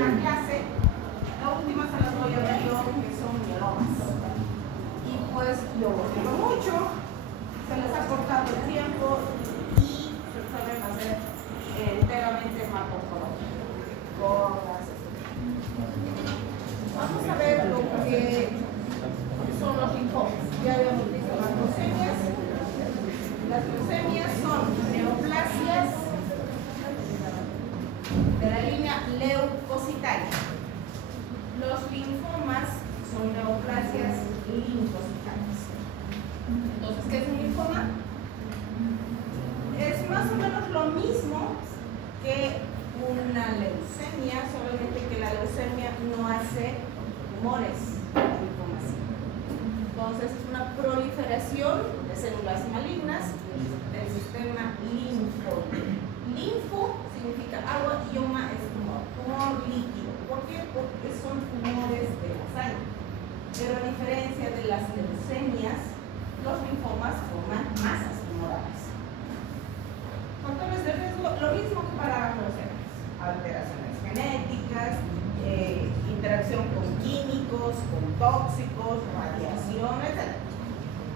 la clase. La última se las voy a ver yo, que son mielomas. Y pues yo lo quiero mucho, se les ha cortado el tiempo y se saben hacer enteramente hematocológicos. Vamos a ver lo que son los linfomas. Ya habíamos visto las leucemias. Las leucemias son neoplasias de la línea leucocitaria. Los linfomas son neoplasias linfocitarias. Entonces, ¿qué es un linfoma? Es más o menos lo mismo que una leucemia, solamente que la leucemia no hace tumores linfomas. Entonces, es una proliferación de células malignas del sistema linfóide. Linfo significa agua y ioma es tumor líquido. ¿Por qué? Porque son tumores de la sangre. Pero a diferencia de las leucemias, los linfomas forman masas tumorales. Factores de riesgo, lo mismo que para las leucemias. Alteraciones genéticas, interacción con químicos, con tóxicos, radiación, etc.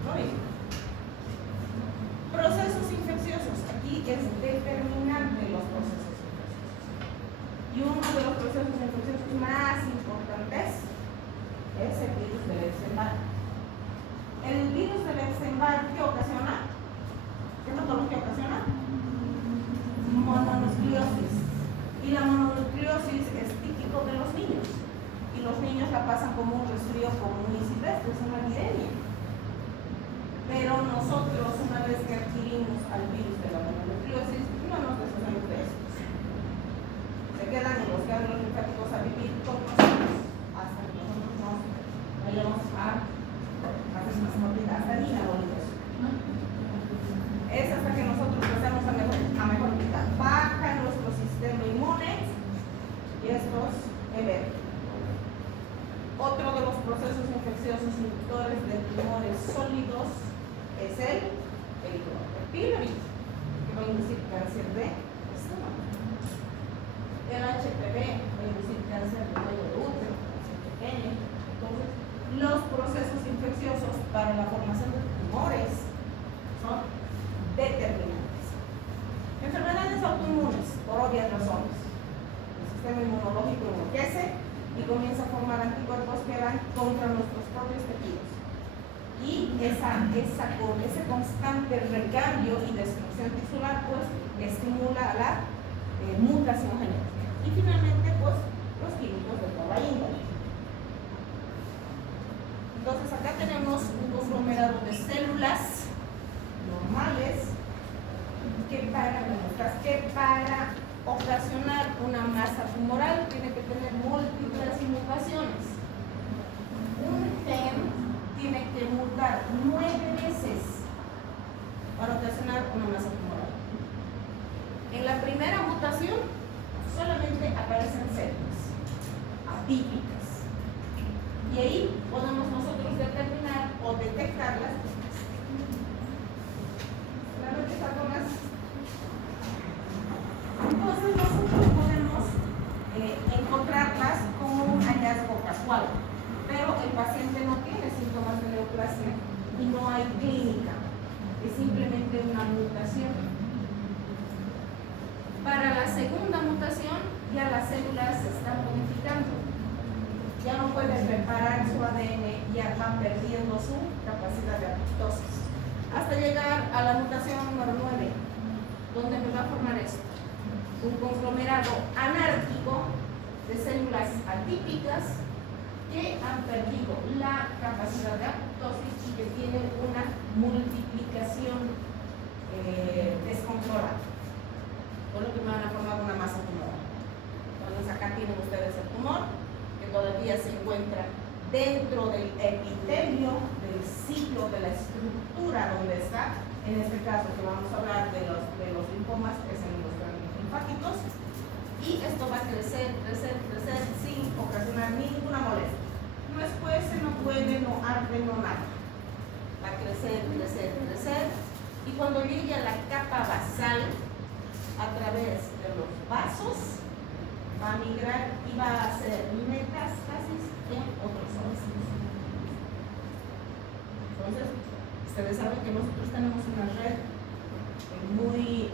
Lo mismo. Procesos infecciosos. Aquí es determinante los procesos infecciosos. Y uno de los procesos infecciosos más importantes es el virus del Epstein-Barr. El virus del Epstein-Barr, ¿qué ocasiona? ¿Qué patología ocasiona? Mononucleosis. Y la mononucleosis es típico de los niños. Y los niños la pasan como un resfrío común y silvestre, es una epidemia. Pero nosotros, una vez que adquirimos al virus de la mononucleosis, no nos deshacemos de estos. Se quedan en los ganglios linfáticos a vivir con nosotros hasta que nosotros nos vayamos a hacer una movilidad, hasta ni la bolivia. Es hasta que nosotros empezamos a mejorar. Baja nuestro sistema inmune y estos emergen. Otro de los procesos infecciosos inductores de tumores sólidos es el Helicobacter pylori, que va a inducir cáncer de estómago. El HPV va a inducir cáncer de cuello de útero, cáncer pequeño. Entonces, los procesos infecciosos para la formación de tumores son determinantes. Enfermedades autoinmunes, por obvias razones. El sistema inmunológico enloquece y comienza a formar anticuerpos que van contra nuestros propios tejidos. Y ese constante recambio y destrucción tisular pues estimula a la mutación genética. Y finalmente pues los químicos de toda índole. Entonces acá tenemos un conglomerado de células normales que para ocasionar una masa tumoral tiene que tener múltiples mutaciones. Un gen tiene que mutar 9 veces para ocasionar una masa tumoral. En la primera mutación solamente aparecen células atípicas y ahí podemos nosotros determinar o detectarlas. Entonces nosotros podemos encontrarlas como un hallazgo casual, pero el paciente no tiene síntomas de neoplasia y no hay clínica, es simplemente una mutación. Para la segunda mutación ya las células se están modificando, ya no pueden reparar su ADN, ya van perdiendo su capacidad de apoptosis, hasta llegar a la mutación número 9, donde me va a formar esto. Un conglomerado anárquico de células atípicas que han perdido la capacidad de apoptosis y que tienen una multiplicación descontrolada, por lo que van a formar una masa tumoral. Entonces acá tienen ustedes el tumor que todavía se encuentra dentro del epitelio del ciclo de la estructura donde está. En este caso que vamos a hablar de los linfomas es en los linfáticos, y esto va a crecer sin ocasionar ninguna molestia. No es cuece, no puede, no arde, no nada. Va a crecer, y cuando llegue a la capa basal, a través de los vasos, va a migrar y va a hacer metástasis en otros órganos. Entonces, ustedes saben que nosotros tenemos una red muy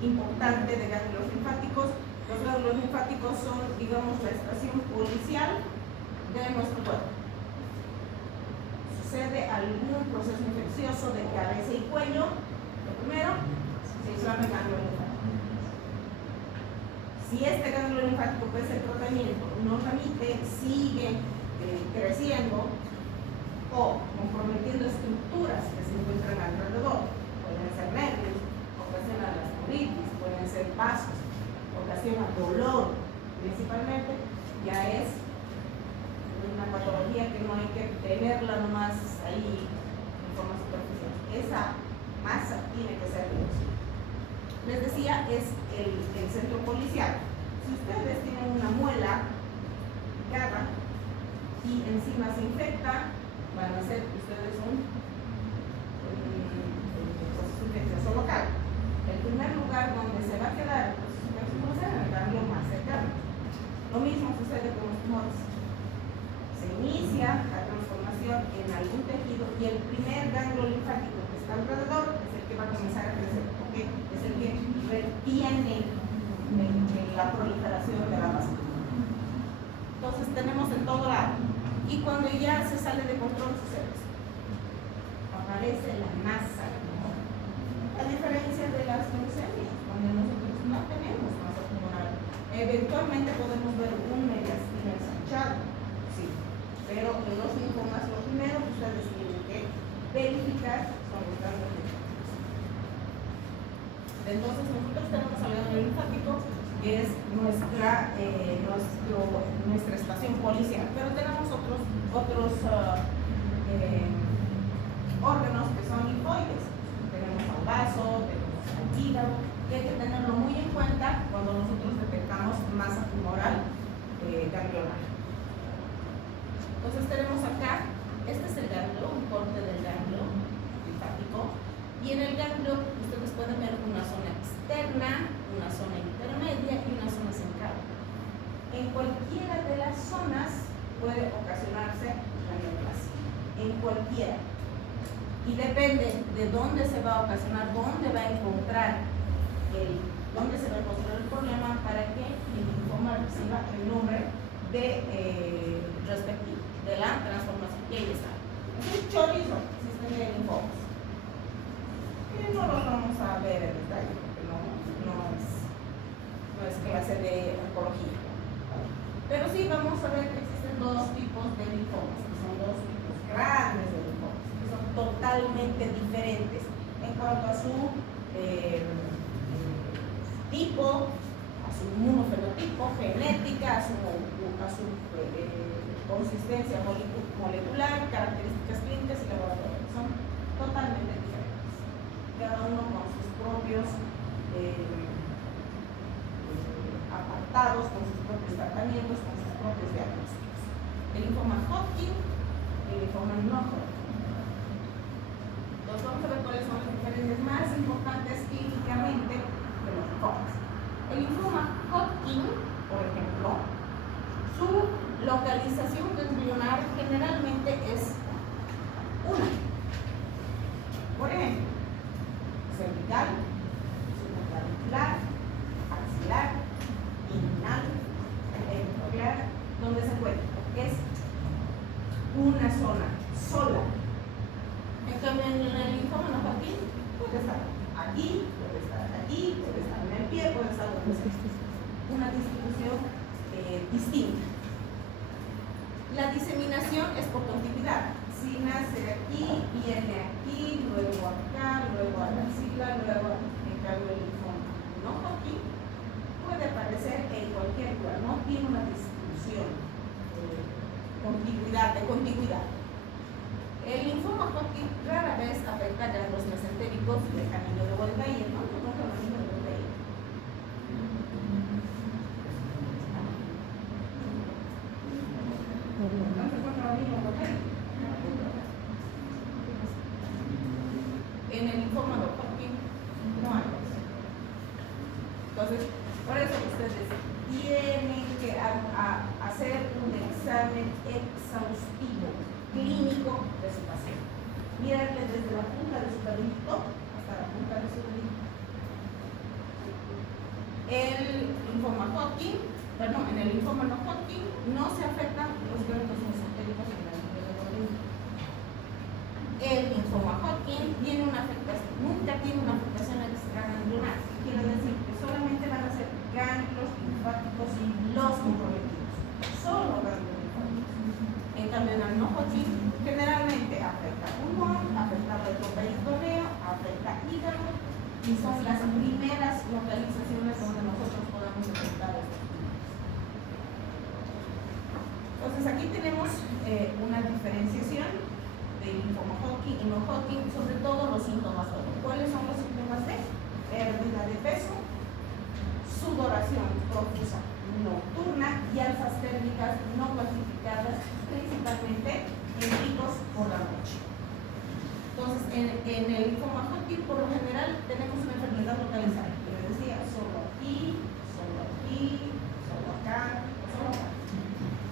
importante de ganglios linfáticos. Los ganglios linfáticos son, digamos, la estación policial de nuestro cuerpo. Sucede algún proceso infeccioso de cabeza y cuello, lo primero, se inflama el ganglio linfático. Si este ganglio linfático, pues el tratamiento no remite, sigue creciendo o comprometiendo estructuras que se encuentran alrededor, pueden ser nervios, ocasiona gastritis, pueden ser vasos, ocasiona dolor, principalmente, ya es una patología que no hay que tenerla nomás ahí en forma superficial. Esa masa tiene que ser reducida. Les decía, es el centro policial. Si ustedes tienen una muela picada y encima se infecta, van a ser ustedes un proceso infeccioso local. El primer lugar donde se va a quedar el proceso infeccioso es en el ganglio más cercano. Lo mismo sucede con los tumores. Se inicia la transformación en algún tejido y el primer ganglio linfático que está alrededor es el que va a comenzar a crecer, porque es el que retiene la proliferación de la masa. Entonces tenemos en todo lado. Y cuando ya se sale de control sucede eso. Aparece la masa. A diferencia de las leucemias, donde nosotros no tenemos masa tumoral. Eventualmente podemos ver un mediastino ensanchado, sí. Pero en los linfomas, lo primero que ustedes tienen que verificar son los ganglios linfáticos. Entonces nosotros tenemos al ganglio linfático, que es nuestra estación policial, pero tenemos otros órganos que son linfoides. Tenemos al vaso, tenemos al hígado, y hay que tenerlo muy en cuenta cuando nosotros detectamos masa tumoral ganglionar. Entonces tenemos acá, este es el ganglio, un corte del ganglio linfático, y en el ganglio ustedes pueden ver una zona externa, una zona intermedia y una zona central. En cualquiera de las zonas puede ocasionarse la neoplasia, en cualquiera. Y depende de dónde se va a ocasionar, dónde se va a encontrar el problema para que el linfoma reciba el nombre respectivo de la transformación. Y ahí está. Es un chorizo sistema de linfomas. Y no los vamos a ver en detalle, porque no es clase de oncología. Pero sí vamos a ver que existen dos tipos de linfomas, que son dos tipos grandes de linfomas, que son totalmente diferentes en cuanto a su tipo, a su inmunofenotipo, genética, a su consistencia molecular, características clínicas y laboratoriales. Son totalmente diferentes, cada uno con sus propios apartados, con sus propios tratamientos, con sus propios diagnósticos. El linfoma Hodgkin, el linfoma no Hodgkin. Entonces vamos a ver cuáles son las diferencias más importantes clínicamente de los linfomas. El linfoma Hodgkin, por ejemplo, su localización ganglionar generalmente es una. Por ejemplo, cervical, supraclavicular, axilar, inguinal, epicondrial, donde se encuentra, es una zona sola. En cambio, en el linfoma no Hodgkin puede estar aquí, puede estar aquí, puede estar en el pie, puede estar donde sea. Una distribución distinta. La diseminación es por continuidad. Si nace aquí, viene aquí, luego acá, luego a la axila, luego en cambio el linfoma no Hodgkin puede aparecer en cualquier lugar, no tiene una distribución de contiguidad. El linfoma Hodgkin rara vez afecta a ganglios mesentéricos del anillo de Goldberg, ¿no? Nunca lo anillo de Goldberg. ¿No se encuentra el anillo de Goldberg? En el linfoma de Hodgkin no hay eso. Entonces, por eso ustedes tienen examen exhaustivo, clínico de su paciente. Mírale desde la punta de su cabellito hasta la punta de su dedito. El linfoma Hodgkin, en el linfoma no Hodgkin no se afectan los grandes mesentéricos en la línea del organismo. El linfoma Hodgkin nunca tiene una afectación extraganglionar. Quiere decir que solamente van a ser ganglios linfáticos los comprometidos. Solo ganglios linfáticos. En cambio, en el no Hodgkin generalmente afecta pulmón, afecta retroperitoneo, afecta hígado y son las primeras localizaciones donde nosotros podemos detectar estos tumores. Entonces aquí tenemos una diferenciación de linfoma Hodgkin y no Hodgkin, sobre todo los síntomas. ¿Cuáles son los síntomas de pérdida de peso, sudoración profusa nocturna y alzas térmicas no clasificadas, principalmente en picos por la noche? Entonces, en el linfoma Hodgkin, por lo general, tenemos una enfermedad localizada. Yo les decía, solo aquí, solo acá, solo acá.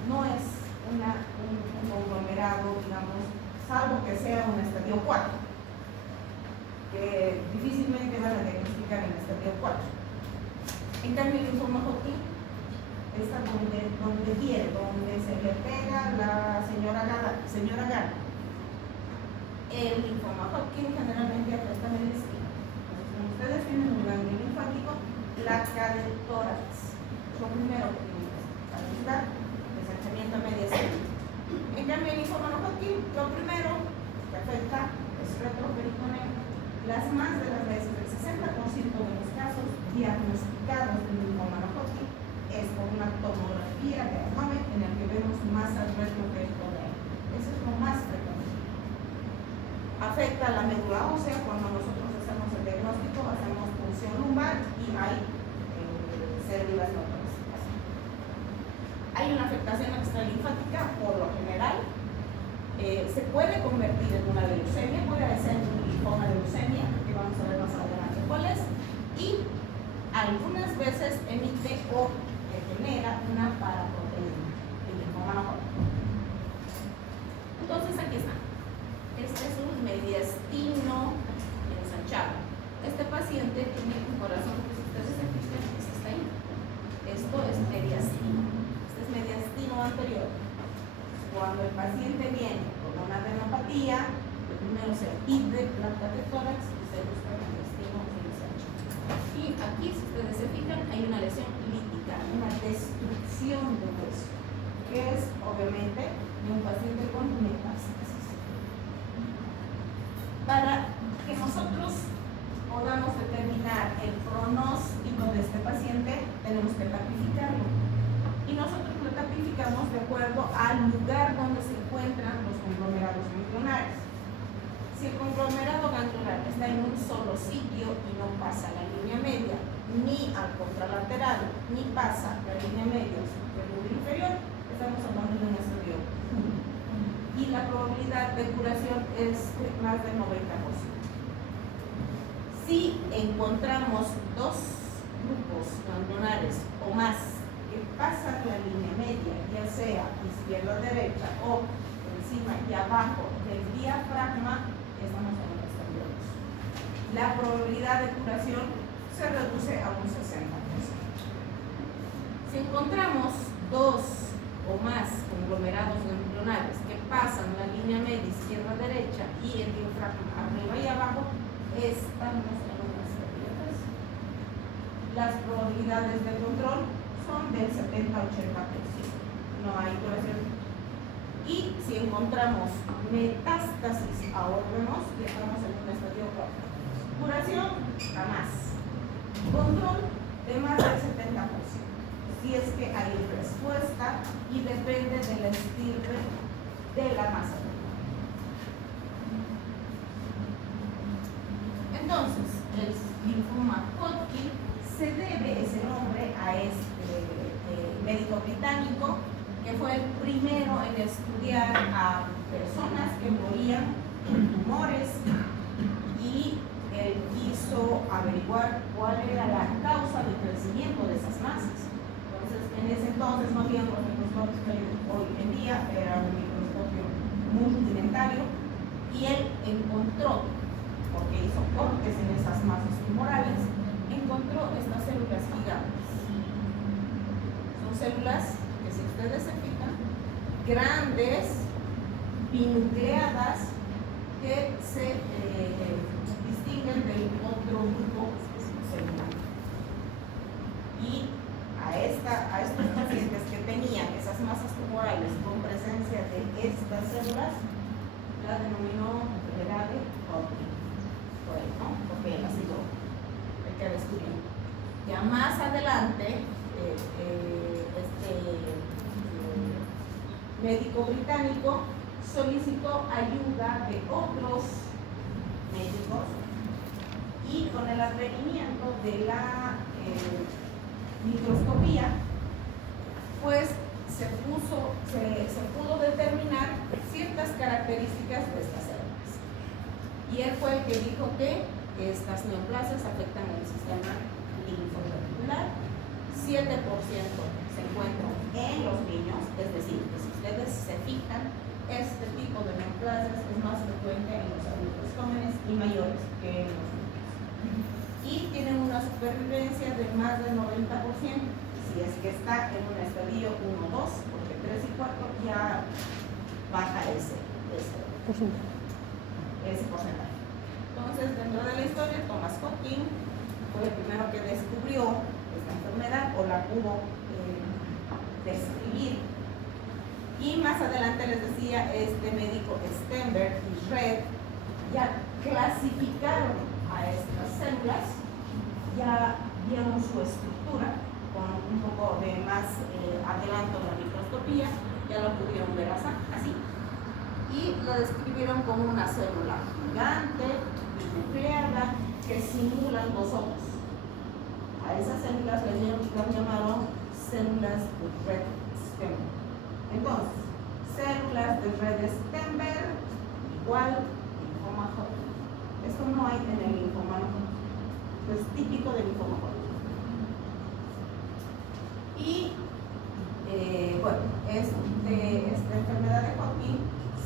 No es un conglomerado, digamos, salvo que sea un estadio 4, que difícilmente van a diagnosticar en estadio 4. En cambio, el linfoma Hodgkin está donde se le pega la señora Gana. El linfoma Hodgkin generalmente afecta el esquina. Entonces, ustedes tienen un ganglio linfático, placa del tórax. Lo primero que tienen que buscar desanchamiento a media espina. En cambio, el linfoma no Hodgkin, lo primero que afecta es retroperitoneo. Las más de las veces, el 60% de los casos diagnosticados de linfoma no Hodgkin es por una tomografía de abdomen en el que vemos masas retroperitoneo. Eso es lo más frecuente. Afecta la médula ósea. Cuando nosotros hacemos el diagnóstico, hacemos punción lumbar y hay células no tóxicas. Hay una afectación extralinfática, por lo general. Se puede convertir en una leucemia, puede ser un linfoma de leucemia, que vamos a ver más adelante cuál es, y algunas veces emite o genera una paraproteína, el linfoma no Hodgkin. Entonces aquí está. Este es un mediastino ensanchado. Este paciente tiene un corazón que, si ustedes se fijan, está ahí. Esto es mediastino. Este es mediastino anterior. Cuando el paciente viene con una adenopatía, primero se pide placa de tórax y se busca mediastino ensanchado. Y aquí, si ustedes se fijan, hay una lesión lítica, una destrucción de hueso, que es obviamente de un paciente con metástasis. Para que nosotros podamos determinar el pronóstico de este paciente, tenemos que tapificarlo. Y nosotros lo tapificamos de acuerdo al lugar donde se encuentran los conglomerados ganglionares. Si el conglomerado ganglionar está en un solo sitio y no pasa la línea media, ni al contralateral, ni pasa la línea media del núcleo inferior, estamos hablando de un estadio 1. Y la probabilidad de curación es más del 90%. Si encontramos dos grupos ganglionares o más que pasan la línea media, ya sea izquierda o derecha o encima y abajo del diafragma, estamos en el estadio 2. La probabilidad de curación se reduce a un 60%. Si encontramos dos o más conglomerados ganglionares que pasan la línea media izquierda-derecha y el diafragma arriba y abajo, estamos en una estadio 3. Las probabilidades de control son del 70-80%. No hay curación. Y si encontramos metástasis a órganos, estamos en un estadio 4. Curación, jamás. Control de más del 70%. Si es que hay respuesta y depende de la estirpe de la masa. Entonces, el linfoma Hodgkin se debe ese nombre a este médico británico que fue el primero en estudiar a personas que morían con tumores y él quiso averiguar cuál era la causa del crecimiento de esas masas. En ese entonces no había los microscopios que hoy en día, Y él encontró, porque hizo cortes en esas masas tumorales, encontró estas células gigantes. Son células que, si ustedes se fijan, grandes, binucleadas, que se distinguen del otro grupo celular. Y a estos pacientes que tenían esas masas tumorales con presencia de estas células, la denominó enfermedad de Hodgkin. Bueno, porque él ha sido el que la estudió. Ya más adelante, este médico británico solicitó ayuda de otros médicos y con el advenimiento de la microscopía, pues se pudo determinar ciertas características de estas células. Y él fue el que dijo que estas neoplasias afectan el sistema linforetícular. 7% se encuentran en los niños, es decir, que si ustedes se fijan, este tipo de neoplasias es más frecuente en los adultos jóvenes y mayores que en los niños. Y tienen una supervivencia de más del 90%, si es que está en un estadio 1 o 2, porque 3 y 4 ya baja ese porcentaje. Entonces, dentro de la historia, Thomas Hodgkin fue el primero que descubrió esta enfermedad o la pudo describir. Y más adelante les decía, este médico Stenberg y Red ya clasificaron a estas células, ya vieron su estructura con un poco de más adelanto de la microscopía, ya lo pudieron ver así, y lo describieron como una célula gigante, nucleada, que simulan dos ojos. A esas células les llamaron células de Red Stenberg. Entonces, células de Red Stenberg igual linfoma Hodgkin. Esto no hay en el linfoma Hodgkin. Es típico del linfoma Hodgkin. Y bueno, esta enfermedad de Hodgkin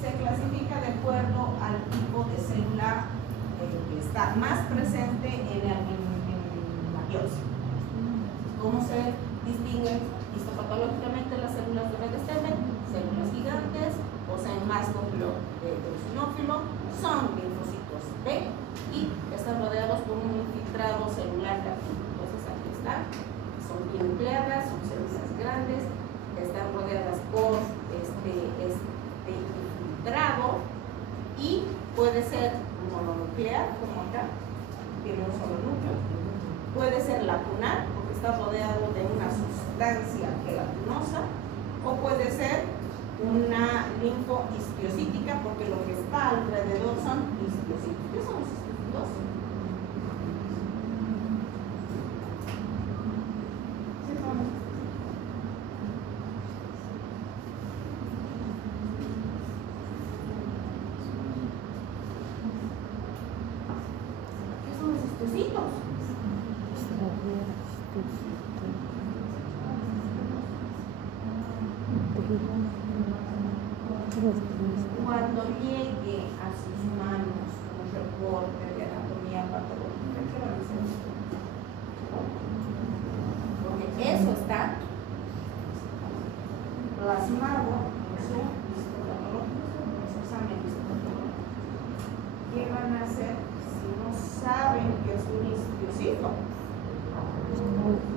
se clasifica de acuerdo al tipo de célula que está más presente en la biopsia. ¿Cómo se distinguen histopatológicamente las células de Red Stenberg? Células gigantes, poseen más núcleo eosinófilo, son linfocitos B y están rodeados por un infiltrado celular activo. Entonces aquí está, son binucleadas, son células grandes, están rodeadas por este infiltrado y puede ser mononuclear, como acá, tiene un solo núcleo, puede ser lacunar, porque está rodeado de una sustancia gelatinosa, o puede ser una linfohistiocítica, porque lo que está alrededor son histiocitos. ¿Qué son los histiocitos? ¿Sí son los histiocitos? ¿Qué son los histocitos? Cuando llegue a sus manos un reporte de anatomía patológica, ¿qué van a hacer? Porque eso está plasmado en su histopatológico, en su examen histopatológico. ¿Qué van a hacer si no saben que es un histiocito?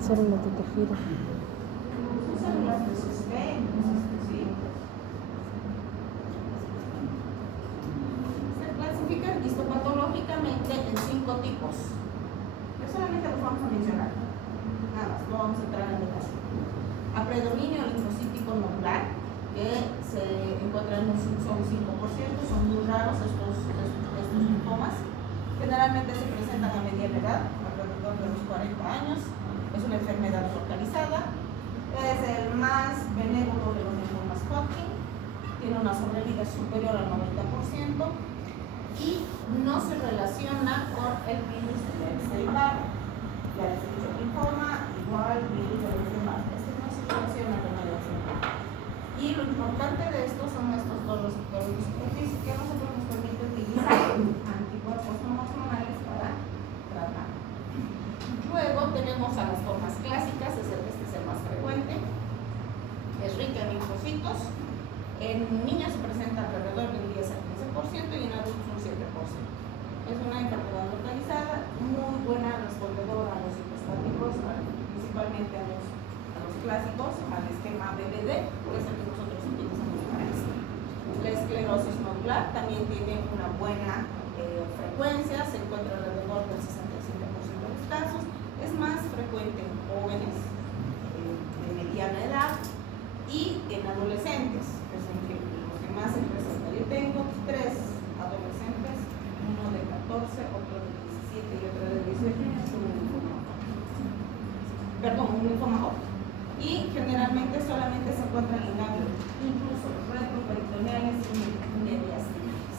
Células de tejido. Son células de sostén, histopatológicamente en 5 tipos. Yo solamente los vamos a mencionar. Nada más, no vamos a entrar en detalle. A predominio linfocítico nodular, que se encuentran son 5%, son muy raros estos linfomas. Generalmente se presentan a mediana edad, alrededor de los 40 años. Es una enfermedad localizada. Es el más benévolo de los linfomas Hodgkin. Tiene una sobrevida superior al 90%. Y no se relaciona con el virus del Epstein-Barr. Ya les he dicho, linfoma igual virus del Epstein-Barr. Este no se relaciona con el Epstein-Barr. Y lo importante de esto son estos dos receptores de superficie que a nosotros nos permite utilizar anticuerpos monoclonales para tratar. Luego tenemos a las formas clásicas, este es el más frecuente, es rica en linfocitos. En niños se presenta alrededor del 10 al 15% y en adultos un 7%. Es una enfermedad localizada, muy buena respondedora a los citostáticos, principalmente a los clásicos, al esquema BBD, que es el que nosotros utilizamos para esto. La esclerosis nodular también tiene una buena frecuencia, se encuentra alrededor del 65% de los casos, es más frecuente en jóvenes de mediana edad y en adolescentes, que son los que más se presentan. Yo tengo 3 adolescentes, uno de 14, otro de 17 y otro de 18 años, un linfoma joven. Y generalmente solamente se encuentran en ganglios, incluso retroperitoneales y mediastinales.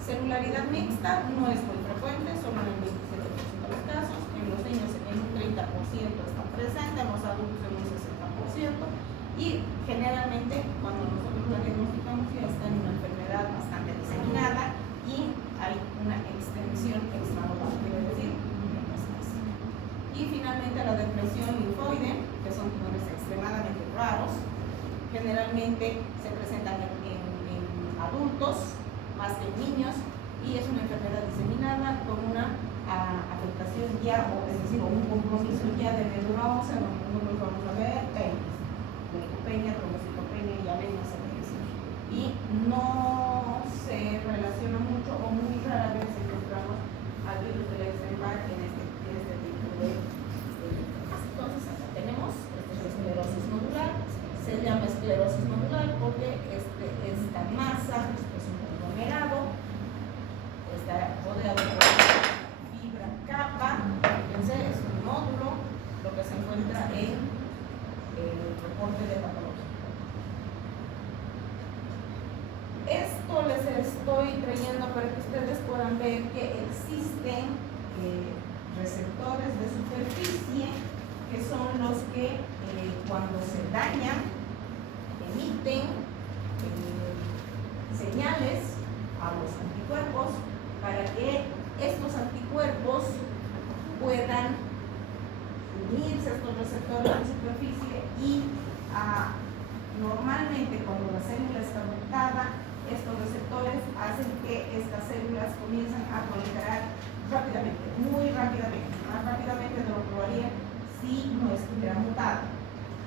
Celularidad mixta no es muy frecuente, solo en el 27% de los casos. En los niños en un 30% está presente, en los adultos en un 60%. Y generalmente cuando nosotros la diagnosticamos ya está en una enfermedad bastante diseminada y hay una extensión extraocular, quiere decir metastásica. Y finalmente la depresión linfoide, que son tumores extremadamente raros, generalmente se presentan en adultos más que en niños y es una enfermedad diseminada con una afectación ya, es decir, un compromiso ya de médula ósea, donde nosotros vamos a ver leucopenia, trombocitopenia y anemia cerebral. Y no se relaciona mucho o muy rara vez encontramos al virus de la Epstein-Barr en este tipo de entonces acá tenemos esclerosis nodular. Se llama esclerosis nodular porque esta masa es un conglomerado, está rodeado por fibra capa, fíjense, es un nódulo, lo que se encuentra en el reporte de patología. Esto les estoy trayendo para que ustedes puedan ver que existen receptores de superficie que son los que cuando se dañan emiten señales a los anticuerpos para que estos anticuerpos puedan unirse a estos receptores de superficie y normalmente cuando la célula está mutada, estos receptores hacen que estas células comiencen a proliferar rápidamente, muy rápidamente, más rápidamente de lo que lo haría si no estuviera mutada.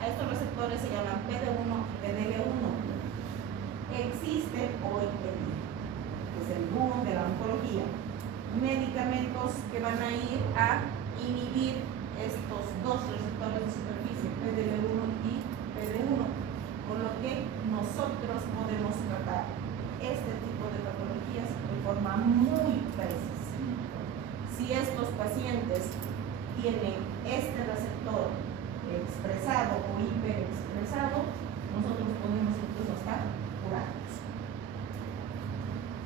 A estos receptores se llaman PD1 y PDL1. Existe hoy en día, que es el boom de la oncología, medicamentos que van a ir a inhibir estos dos receptores de superficie, PDL1 y PD1, con lo que nosotros podemos tratar este tipo de patologías de forma muy precisa. Si estos pacientes tienen este receptor expresado o hiperexpresado, nosotros podemos incluso hasta curarlos.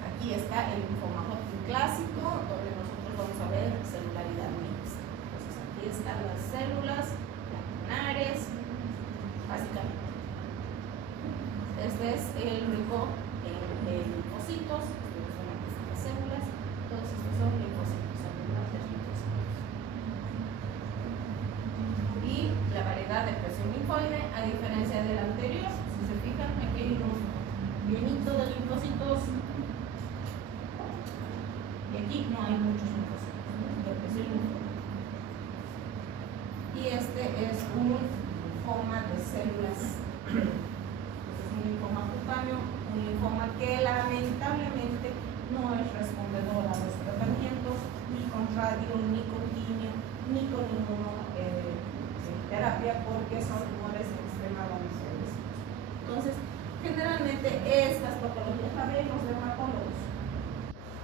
Aquí está el linfoma Hodgkin clásico, donde nosotros vamos a ver celularidad mixta. Entonces aquí están las células lacunares, básicamente. Este es el rico en linfocitos, estas son las células, todos estos son linfocitos, abundantes linfocitos. Y la variedad de presión linfoide, a diferencia del anterior, si se fijan, aquí hay unos llenitos de linfocitos y aquí no hay muchos linfocitos de presión linfoide. Y este es un linfoma de células. Un linfoma cutáneo, un linfoma que lamentablemente no es respondedor a los tratamientos ni con radio, ni con quimio, ni con ninguna terapia, porque son tumores extremadamente agresivos. Entonces, generalmente estas patologías la ven los dermatólogos.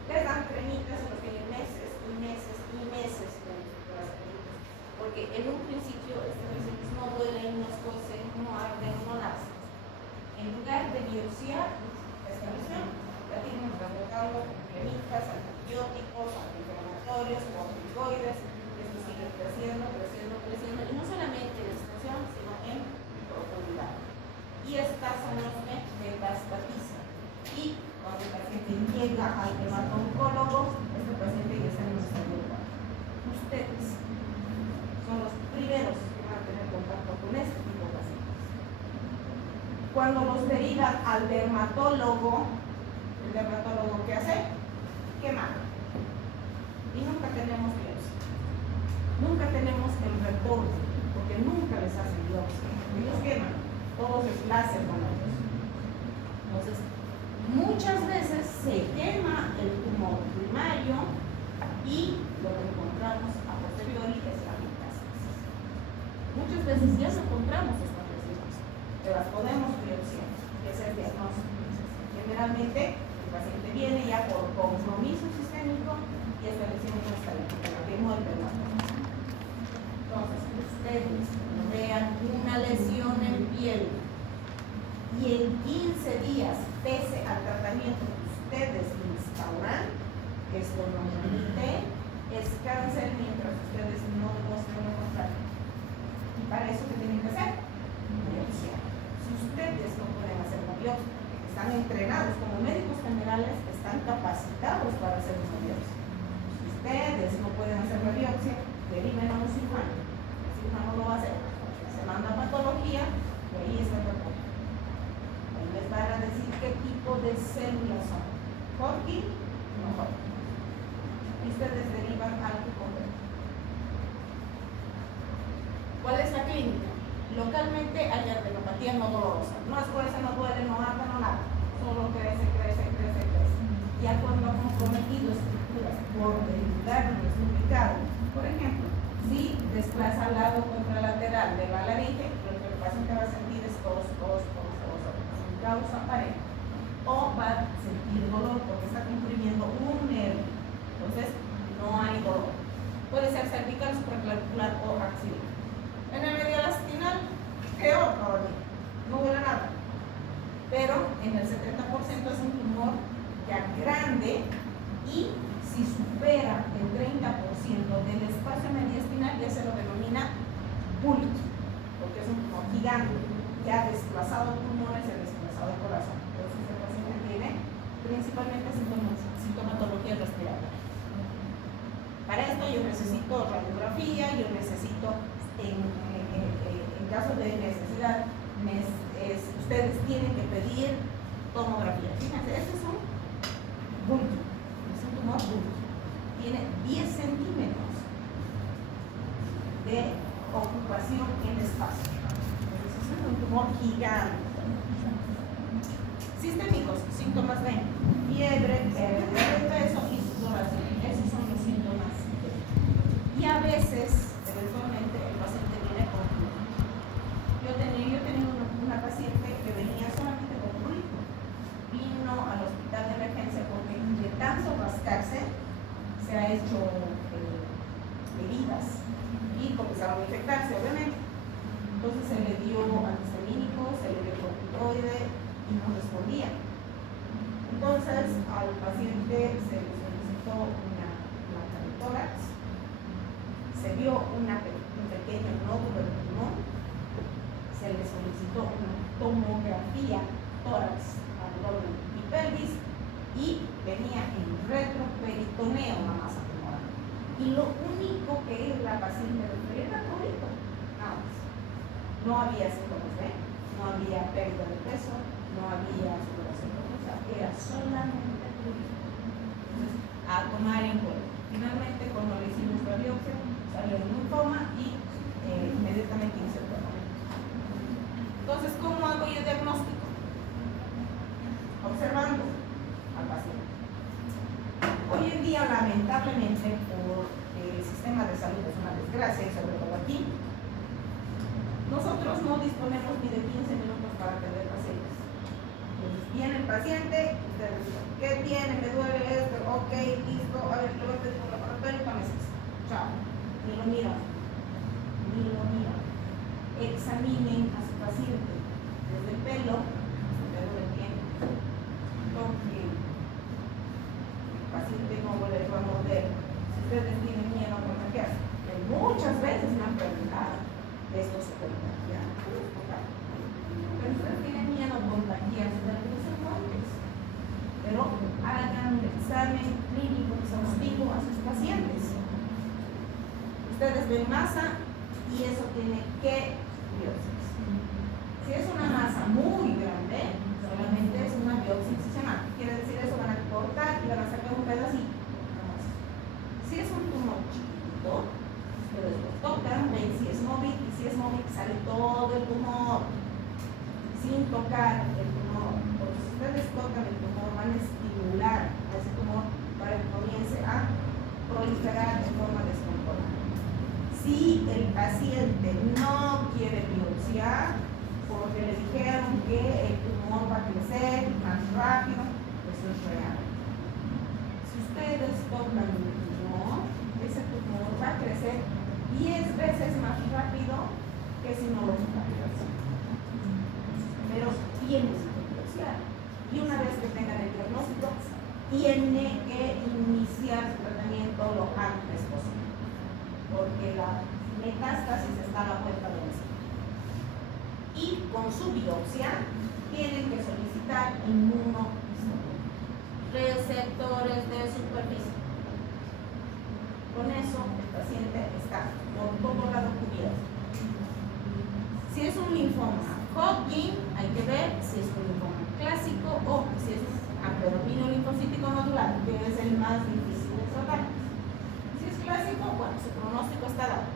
Les dan cremitas y los tienen meses y meses y meses con las cremitas, porque en un principio estas no duelen, no escocen, no arden, no nacen. En lugar de biopsiar esta lesión, la tienen revocado con cremitas, antibióticos, antiinflamatorios o corticoides. Esto sigue creciendo, creciendo, creciendo, y no solamente en extensión, sino en profundidad. y estas son los que metastatizan. Y cuando el paciente llega al dermatooncólogo, este paciente ya está en un estadio 4. Ustedes son los primeros que van a tener contacto con este tipo de pacientes. Cuando los derivan al dermatólogo, el dermatólogo ¿qué hace? Quema. Y nunca tenemos biopsia. Nunca tenemos el reporte, porque nunca les hacen biopsia. Ellos queman, todos es láser con ellos. Entonces, muchas veces se quema el tumor primario y lo que encontramos a posteriori es la metástasis. Muchas veces ya no encontramos estas lesiones, que las podemos biopsiar, que es el diagnóstico. Generalmente, el paciente viene ya por compromiso sistémico y esta lesión no está ahí, porque la quemó el dermatólogo. Entonces, ustedes vean una lesión en piel y en 15 días, pese al tratamiento que ustedes instauran, esto normalmente es cáncer mientras ustedes no demuestren lo contrario. Y para eso, ¿qué tienen que hacer? Biopsia. Si ustedes no pueden hacer la biopsia, están entrenados como médicos generales, están capacitados para hacer una biopsia. Si ustedes no pueden hacer la biopsia, deriven a un cirujano. El cirujano lo va a hacer. Se manda a patología y ahí está el reporte. Ahí les van a decir qué tipo de células son. Hodgkin, no Hodgkin. Y ustedes derivan al que correcto. ¿Cuál es la clínica? Localmente hay adenopatía no dolorosa. No es fuerza, no duele, no arde, no nada. Solo crece. Ya cuando ha comprometido estructuras por debilitar el ubicado, por ejemplo, si desplaza al lado contralateral de la laringe, lo que el paciente va a sentir es tos, sin causa aparente. O va a sentir dolor porque está comprimiendo un nervio. Entonces, no hay dolor. Puede ser cervical, supraclavicular o axilar. En el mediastinal, peor todavía, no duele nada. Pero en el 70% es un tumor ya grande y si supera el 30% del espacio mediastinal ya se lo denomina bulky, porque es un tumor gigante, ya desplazado pulmones y desplazado corazón. Entonces el paciente tiene principalmente sintomatología respiratoria. Para esto yo necesito radiografía, yo necesito, en caso de necesidad, ustedes tienen que pedir tomografía. Fíjense, este es un bulky, es un tumor bulky. Tiene 10 centímetros de ocupación en espacio. Entonces es un tumor gigante. Sistémicos, síntomas de fiebre, pérdida de peso y sudoración. Esos son los síntomas. Y a veces, eventualmente, el paciente viene con prurito. Yo tenía una paciente que venía solamente con prurito. Vino al hospital de emergencia porque de tanto rascarse se ha hecho heridas y comenzaron a infectarse, obviamente. Entonces se le dio antihistamínico, se le dio corticoide y no respondía. Entonces al paciente se le solicitó una placa de tórax, se vio un pequeño nódulo de pulmón, se le solicitó una tomografía tórax, abdomen y pelvis y venía en retroperitoneo la masa tumoral. Y lo único que la paciente refería era prurito, nada más. No había síntomas de, no había pérdida de peso, no había sudoración profusa, era solamente prurito. Entonces, a tomar en cuenta. Finalmente, cuando le hicimos la biopsia, salió un linfoma y inmediatamente hice el tratamiento. Entonces, ¿cómo hago yo el diagnóstico? Observando al paciente. Hoy en día, lamentablemente, porque el sistema de salud es una desgracia, y sobre todo aquí, nosotros no disponemos ni de 15 minutos para atender pacientes. Entonces, viene el paciente, ustedes dicen, ¿qué tiene? ¿Me duele esto? Ok, listo, a ver, le voy a pedir un laboratorio con eso. Chao. Ni lo miran. Examinen a su paciente desde el pelo hasta el dedo del pie. Toque. El paciente no le va a morder. Si ustedes tienen miedo a contagiarse, que muchas veces me han preguntado, esto se puede contagiar. Pero ustedes tienen ustedes ven masa y eso tiene que biopsias. Si es una masa muy grande, solamente es una biopsia excisional. Quiere decir eso, van a cortar y van a sacar un pedacito. Si es un tumor chiquito, ustedes lo tocan, ven si es móvil, y si es móvil sale todo el tumor sin tocar el tumor. Porque si ustedes tocan el tumor, van a estimular a ese tumor para que comience a proliferar de forma descontrolada. Si el paciente no quiere biopsiar porque le dijeron que el tumor va a crecer más rápido, eso es real. Si ustedes tocan el tumor, ese tumor va a crecer 10 veces más rápido que si no lo tocan. Pero tiene que biopsiar. Y una vez que tengan el diagnóstico, tiene que iniciar su tratamiento lo antes posible, porque la metástasis está a la puerta de la esquina. Y con su biopsia tienen que solicitar inmunohistoquímica, receptores de superficie. Con eso el paciente está por todo lado cubierto. Si es un linfoma Hodgkin, hay que ver si es un linfoma clásico o si es un predominio linfocítico nodular, que es el más difícil de tratar. Si es clásico, bueno, su pronóstico está dado.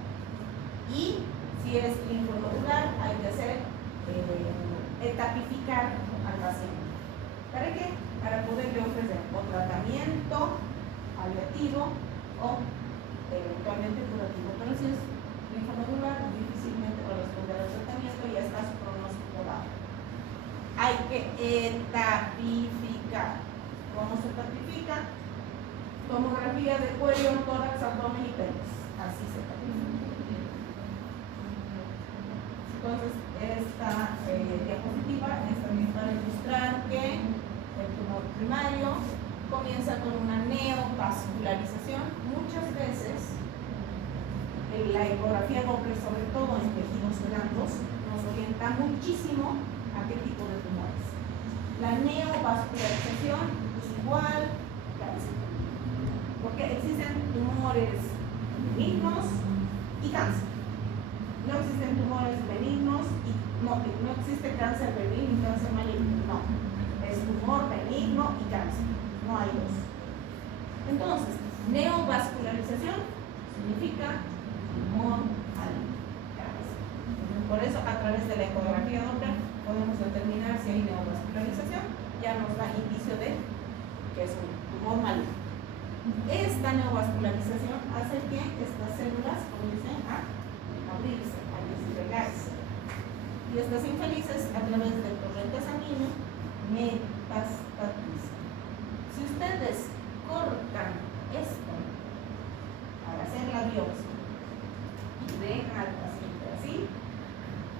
Y si es linfonodular, hay que hacer etapificar al paciente. ¿Para qué? Para poderle ofrecer o tratamiento paliativo o eventualmente curativo. Pero si es linfonodular, difícilmente va a responder al tratamiento y ya está su pronóstico dado. Hay que etapificar. ¿Cómo se etapifica? Tomografía de cuello, tórax, abdomen y pelvis. Así se etapifica. Entonces, esta diapositiva es también para ilustrar que el tumor primario comienza con una neovascularización. Muchas veces la ecografía Doppler, sobre todo en tejidos blandos, nos orienta muchísimo a qué tipo de tumores. La neovascularización igual cáncer, porque existen tumores benignos y cáncer. No existen tumores benignos y no existe cáncer benigno y cáncer maligno, no. Es tumor benigno y cáncer, no hay dos. Entonces, neovascularización significa tumor maligno, cáncer. Por eso, a través de la ecografía Doppler podemos determinar si hay neovascularización, ya nos da indicio de que es un tumor maligno. Esta neovascularización hace que estas células comiencen a abrirse, a despegarse. Y estas infelices, a través del torrente sanguíneo, metastatizan. Si ustedes cortan esto para hacer la biopsia y dejan al paciente así,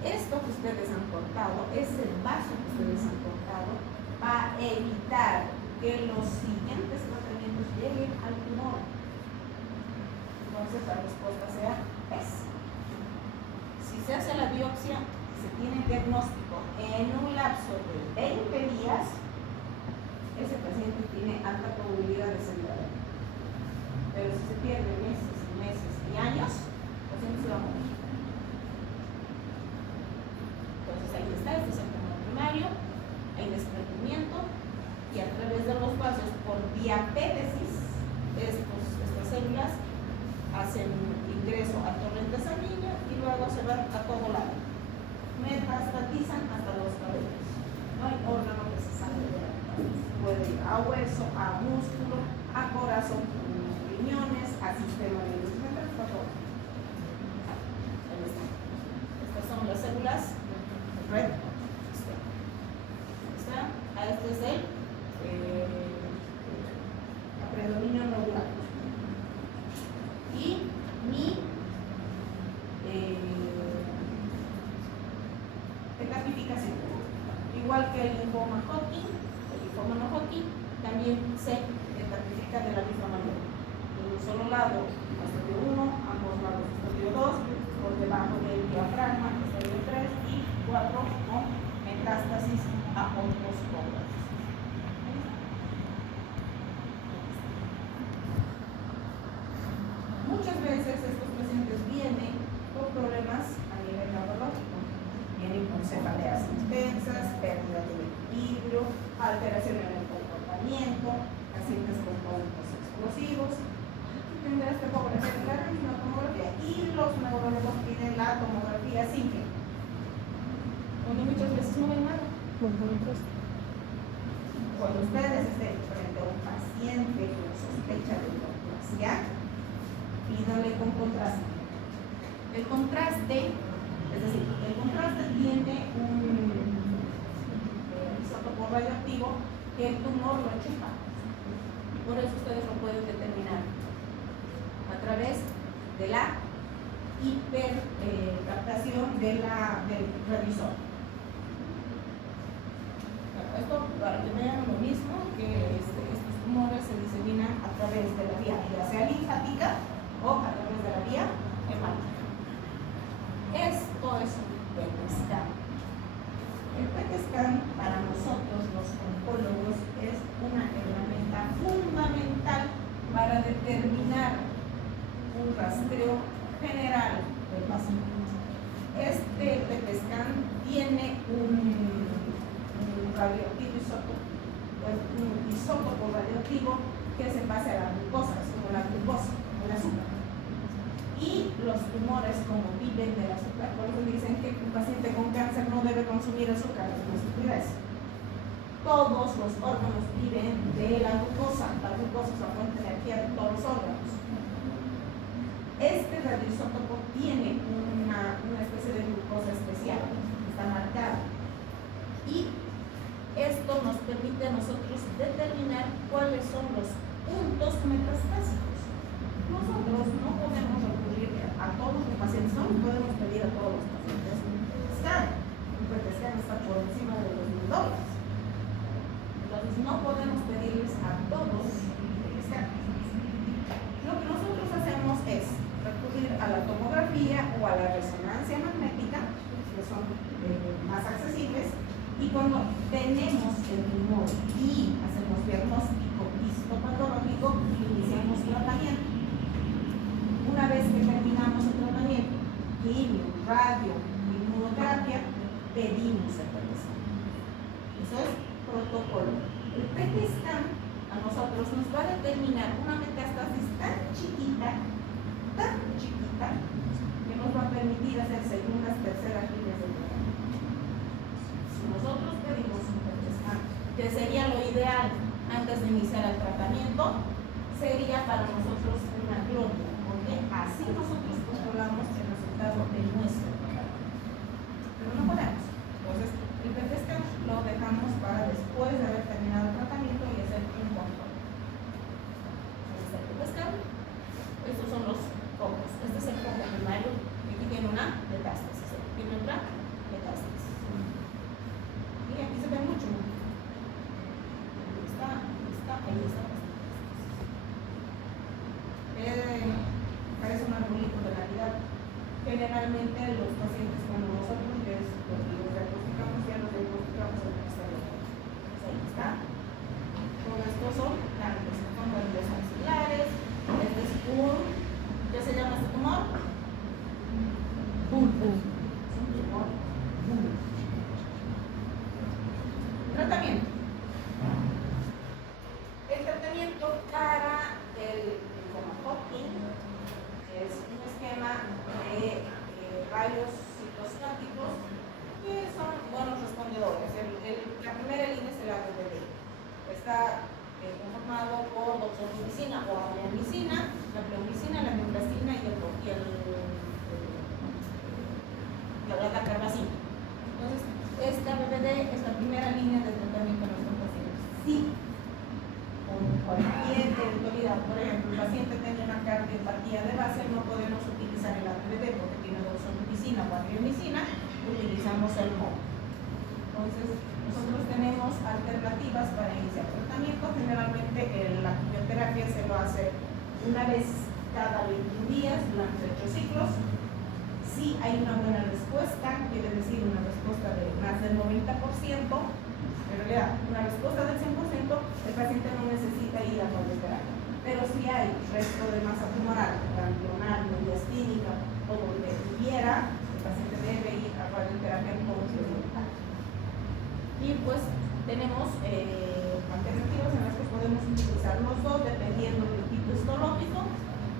esto que ustedes han cortado, ese vaso que ustedes han cortado, va a evitar que los siguientes tratamientos lleguen al tumor. Entonces la respuesta sea esa. Si se hace la biopsia, se tiene diagnóstico en un lapso de 20 días, ese paciente tiene alta probabilidad de ser grave. Pero si se pierde meses y meses y años, el paciente se va a morir. Entonces ahí está, este es el tumor primario, hay desprendimiento y a través de los vasos por diapétesis, estas células hacen ingreso al torrente sanguíneo y luego se van a todo lado. Metastatizan hasta los cabellos. No hay órgano que se salga de la metástasis. Puede ir a hueso, a músculo, a corazón, riñones, a sistema nervioso, a todo. Ahí está. Estas son las células red. Este es el predominio nodular. Y mi etapificación. Igual que el linfoma Hodgkin, el linfoma no Hodgkin, también se etapifica de la misma manera. De un solo lado, estadio 1, ambos lados, estadio 2, por debajo del diafragma, estadio 3 y 4 con metástasis a otros órganos. Muchas veces estos pacientes vienen cefaleas intensas, pérdida de equilibrio, alteración en el comportamiento, pacientes con cólicos explosivos. Tendrás que favorecer la tomografía y los neurólogos piden la tomografía simple, donde muchas veces no ven nada. Cuando ustedes estén frente a un paciente con sospecha de neoplasia, pídanle con contraste. El contraste, es decir, el contraste tiene un isótopo radioactivo que el tumor lo chupa. Por eso ustedes lo pueden determinar a través de la hipercaptación del radioisótopo. Esto para que vean lo mismo, que estos tumores se diseminan a través de la vía, ya sea linfática o a través de la vía hemática. Esto es un PET scan. El PET scan para nosotros los oncólogos es una herramienta fundamental para determinar un rastreo general del paciente. Este PET scan tiene un radioactivo un isótopo radioactivo que se pasa a la glucosa, es como la glucosa, el azúcar. Y los tumores, como viven del azúcar, por eso dicen que un paciente con cáncer no debe consumir azúcar, es una estupidez. Todos los órganos viven de la glucosa es la fuente de energía de todos los órganos. Este radioisótopo tiene una especie de glucosa especial, está marcada. Y esto nos permite a nosotros determinar cuáles son los puntos metastásicos. Nosotros no podemos recurrir a todos los pacientes, no podemos pedir a todos los pacientes scan. Un PET scan está por encima de los $1,000. Entonces no podemos pedirles a todos scan. Lo que nosotros hacemos es recurrir a la tomografía o a la resonancia magnética, que son más accesibles. Y cuando tenemos el tumor y hacemos diagnóstico histopatológico, iniciamos tratamiento. Una vez que terminamos el tratamiento, quimio, radio, inmunoterapia, pedimos el PET scan. Eso es protocolo. El PET scan a nosotros nos va a determinar una metástasis tan chiquita, que nos va a permitir hacer segundas, terceras líneas de tratamiento. Nosotros pedimos un PET scan, que sería lo ideal antes de iniciar el tratamiento, sería para nosotros una gloria, porque así nosotros controlamos el resultado de nuestro tratamiento. Pero no podemos. Entonces, el PET scan lo dejamos para después de haber terminado el tratamiento y hacer un control. Este es el PET scan. Estos son los focos. Este es el foco primario. Aquí tiene una metástasis. Aquí tiene otra metástasis. Y aquí se ve mucho. Ahí está. Parece un arbolito de Navidad. Generalmente los pacientes cuando nosotros los diagnosticamos, ya los diagnosticamos en el exterior. Ahí está. Todo esto son ganglios axilares. Este es ¿qué se llama este tumor? Es un tumor. Tratamiento. El tratamiento para el linfoma Hodgkin es un esquema de rayos citostáticos que son buenos respondedores. La primera línea es el ABD. Está conformado por doxorubicina o amlodipina, la pleomicina, la neomycina y la carbazina. Entonces, esta BBD es la primera línea de tratamiento de nuestros pacientes. Si con cualquier eventualidad, por ejemplo, el paciente tiene una cardiopatía de base, no podemos utilizar el ABBD porque tiene doxorubicina o amlodipina, utilizamos el MOB. Entonces, nosotros tenemos alternativas para iniciar tratamiento. Generalmente la quimioterapia se lo hace una vez cada 21 días durante 8 ciclos. Si hay una buena respuesta, quiere decir una respuesta de más del 90%, en realidad una respuesta del 100%, el paciente no necesita ir a radioterapia. Pero si hay resto de masa tumoral, ganglionar, mediastínica o donde hubiera, el paciente debe ir a radioterapia complementaria. Y pues tenemos alternativas en las que podemos utilizar los dos dependiendo del tipo histológico.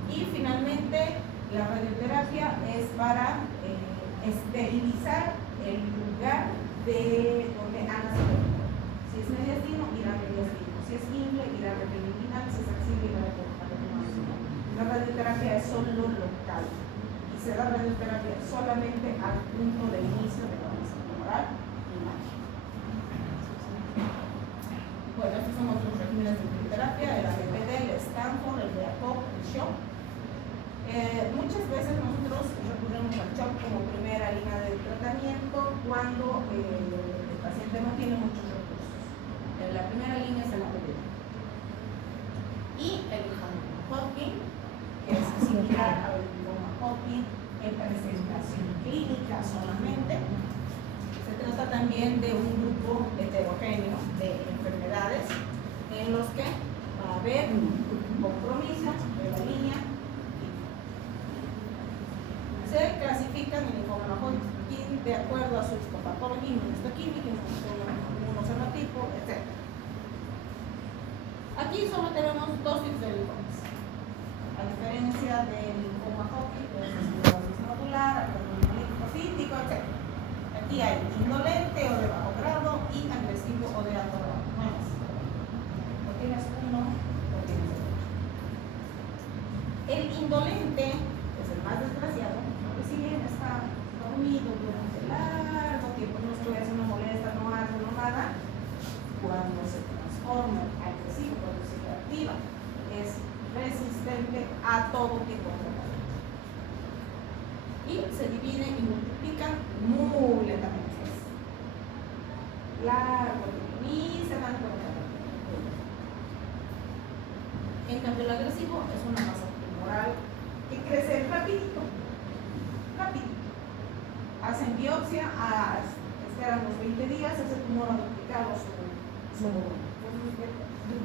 Y finalmente la radioterapia es para esterilizar el lugar de donde ha nacido. Si es mediastino, irá mediastino. Si es ingle, irá retroinguinal. Si es axila, irá retroinguinal. La radioterapia es solo local y se da radioterapia solamente al punto de inicio de la masa tumoral y margen. Bueno, estos son otros regímenes de radioterapia: el ABPD, el Stanford, el Beacop, el Shock. Muchas veces nosotros recurrimos al Shock como primera línea de tratamiento cuando el paciente no tiene muchos recursos. La primera línea es el ABPD. Y el Hodgkin, que es similar al linfoma Hodgkin en presentación clínica solamente. Se trata también de un grupo heterogéneo de enfermedades en los que va a haber un compromiso de la línea. Se clasifican en linfoma Hodgkin de acuerdo a su histopatología, inmunohistoquímica, inmunofenotipo, etc. Aquí solo tenemos dos tipos de linfomas. A diferencia del linfoma Hodgkin, que es esclerosis nodular, linfocítico, etc. Aquí hay indolente o de bajo grado y agresivo o de alto grado. No más. O tienes uno o tienes otro. El indolente es el más desgraciado, porque si bien está dormido durante largo tiempo, no estuviese, no molesta, no hace, no nada, cuando se transforma en agresivo, cuando se reactiva, es resistente a todo tipo de tratamiento. Y se dividen y multiplican muy lentamente. Largo, ni se dan cuenta. En cambio, el agresivo es una masa tumoral que crece rapidito. Hacen biopsia, esperan los 20 días, ese tumor ha duplicado su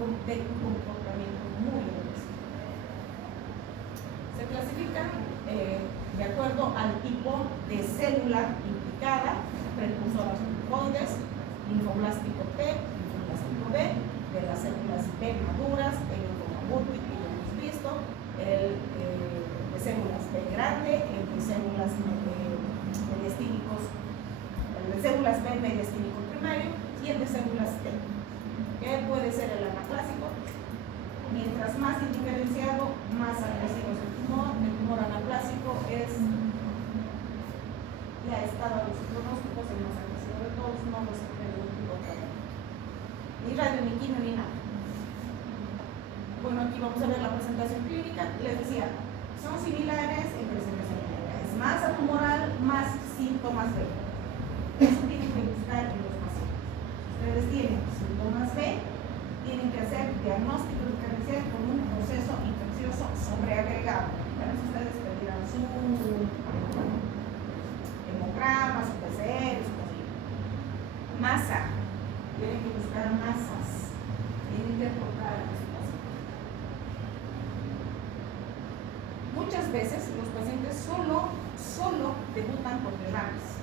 comportamiento muy agresivo. Se clasifican de acuerdo al tipo de célula implicada: precursoras linfoides, linfoblástico T, linfoblástico B, de las células B maduras, el linfoma múltiple que ya hemos visto, el de células B grande, el de células mediastínicos, el de células B mediastínico primario y el de células T, que puede ser el anaplásico. Mientras más indiferenciado, más agresivo es el tumor. El tumor anaplásico es, ya estaba los pronósticos, el más agresivo de todos, no los que tienen ningún tipo de tratamiento, ni radio, ni quimio, ni nada. Bueno, aquí vamos a ver la presentación clínica. Les decía, son similares en presentación clínica. Es masa tumoral más síntomas B. Eso tienen que buscar en los pacientes. Ustedes tienen síntomas B, tienen que hacer diagnóstico diferencial con un proceso infeccioso sobreagregado. Entonces ustedes pedirán su hemograma, su PCR, su cosita. Masa, tienen que buscar masas, tienen que encontrar a los pacientes. Muchas veces los pacientes solo debutan por derrames.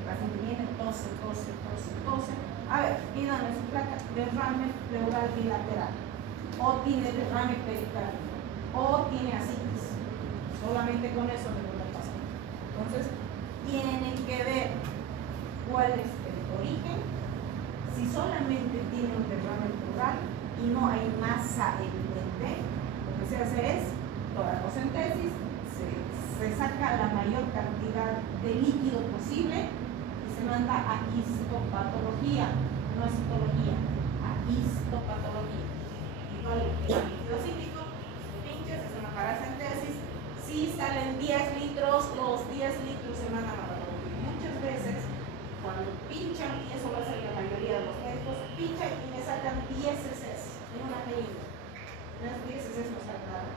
El paciente viene, tose. A ver, pídanle su placa: derrame pleural bilateral, o tiene derrame pericárdico, o tiene ascitis. Solamente con eso debuta el paciente. Entonces, tienen que ver cuál es el origen. Si solamente tiene un derrame pleural y no hay masa evidente, lo que se hace es toracocentesis, se saca la mayor cantidad de líquido posible y se manda a histopatología, no a citología, a histopatología. Igual el líquido cítrico, pinches, es una paracentesis. Si salen 10 litros, los 10 litros se mandan a patología. Muchas veces, cuando pinchan, y eso lo hace la mayoría de los médicos, pinchan y me sacan 10 heces en una jeringa. Unas 10 heces no sacan nada.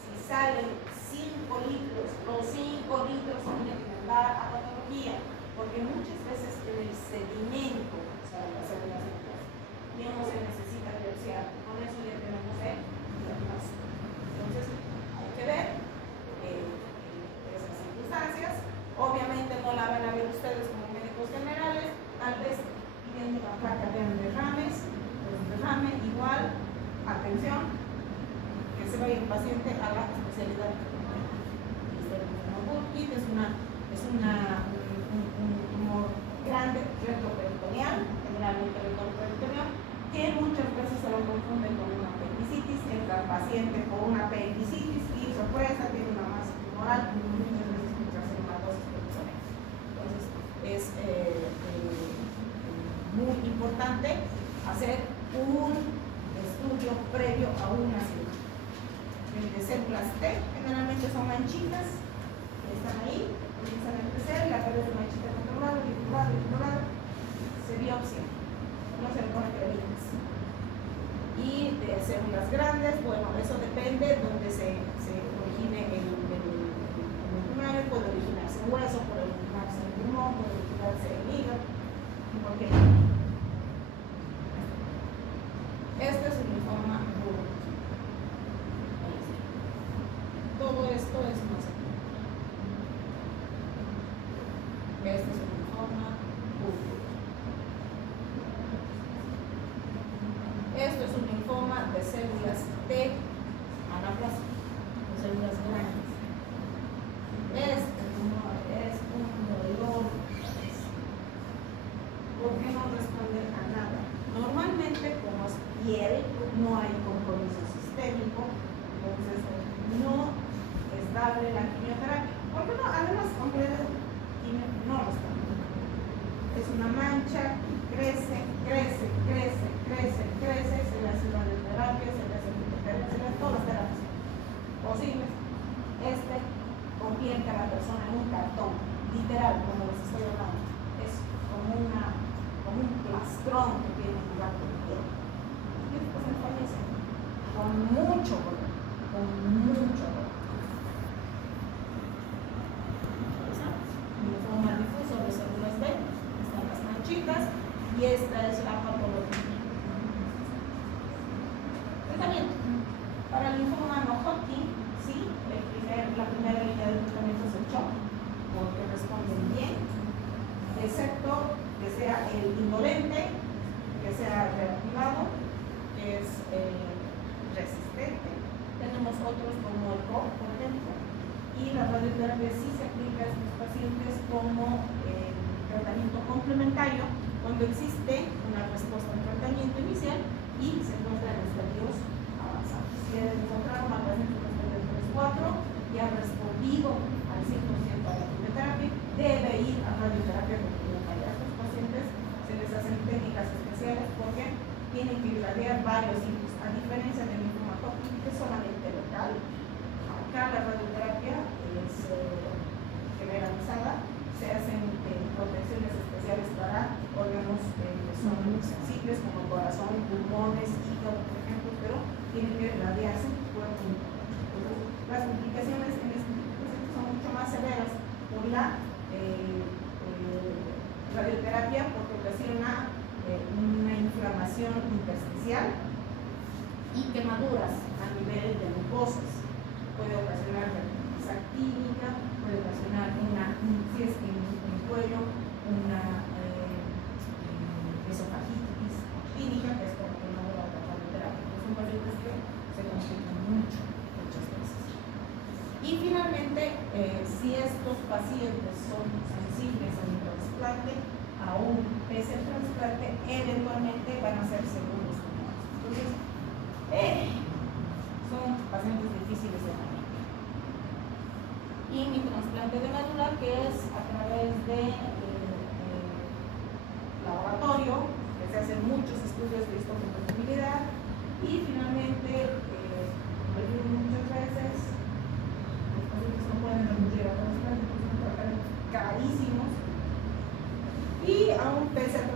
Si salen 5 litros, los 5 litros se tienen que mandar a patología, porque muchas veces en el sedimento salen las células y no se necesita biopsiar. Con eso ya tenemos el diagnóstico. Entonces, hay que ver esas circunstancias. Obviamente, se le da Burkitt es un tumor grande, retroperitoneal, generalmente retroperitoneal, que muchas veces se lo confunde con una apendicitis, entra el paciente con una apendicitis y sorpresa, tiene una masa tumoral, muchas veces intrasematosis peritoneal. Entonces, es muy importante hacer un estudio previo a una cirugía. El de células T generalmente son manchitas que están ahí, comienzan a crecer, la cabeza es manchita controlada, se biopsia, no se le pone cremitas. Y de células grandes, bueno, eso depende de donde se origine el tumor, puede originarse en hueso, puede originarse en pulmón, puede originarse en hígado, en cualquier lugar. Este es un linfoma Burkitt. Todo esto es más. Este es un linfoma Burkitt. Esto es un linfoma de células T anaplásicas, de células grandes. Este tumor es un dolor. ¿Por qué no responde a nada? Normalmente, como es piel, no hay compromiso sistémico, entonces no es dable la quimioterapia. ¿Por qué no? Además, con quimio no responde. Es una mancha, crece, se le hace radioterapia, se le hace quimioterapia, se le hace todas las terapias posibles. Convierte a la persona en un cartón, literal, como les estoy hablando. Es como un plastrón que tiene un lugar de piel. Y después se fallece con mucho dolor, Linfoma difuso de células B, están las manchitas, y esta es la patología. Tratamiento. Para el linfoma no Hodgkin, sí, la primera línea de tratamiento es el shock, porque responden bien, excepto que sea el indolente, que sea reactivado, que es resistente. Tenemos otros como el COP, por ejemplo, y la radioterapia sí se aplica a estos pacientes como tratamiento complementario cuando existe una respuesta al tratamiento inicial y se encuentra en estadios avanzados. Si encontraron al paciente en 3-4 y ha respondido al 100% a la quimioterapia, debe ir a radioterapia complementaria. A estos pacientes se les hacen técnicas especiales porque tienen que irradiar varios sitios, a diferencia del linfoma Hodgkin, que es solamente local. Acá la radioterapia es generalizada, se hacen protecciones especiales para órganos que son sensibles como el corazón, pulmones, hígado, por ejemplo, pero tienen que irradiarse en el cuerpo. Entonces, las complicaciones en este tipo de pacientes son mucho más severas por la radioterapia, porque ocasiona una inflamación intersticial y quemaduras a nivel de mucosas. Puede ocasionar dermatitis actínica, puede ocasionar si es en cuello, una esofagitis clínica, que es por quemadura de la radioterapia. Son pacientes que se complican muchas veces. Y finalmente, si estos pacientes son sensibles a un trasplante, aún pese al trasplante, eventualmente van a ser segundos tumores. Entonces, son pacientes difíciles de manejar. Y mi trasplante de médula, que es a través de laboratorio, que se hacen muchos estudios de histocompatibilidad, y finalmente, muchas veces los pacientes no pueden recurrir a trasplante, porque son tratamientos carísimos, y aún pese al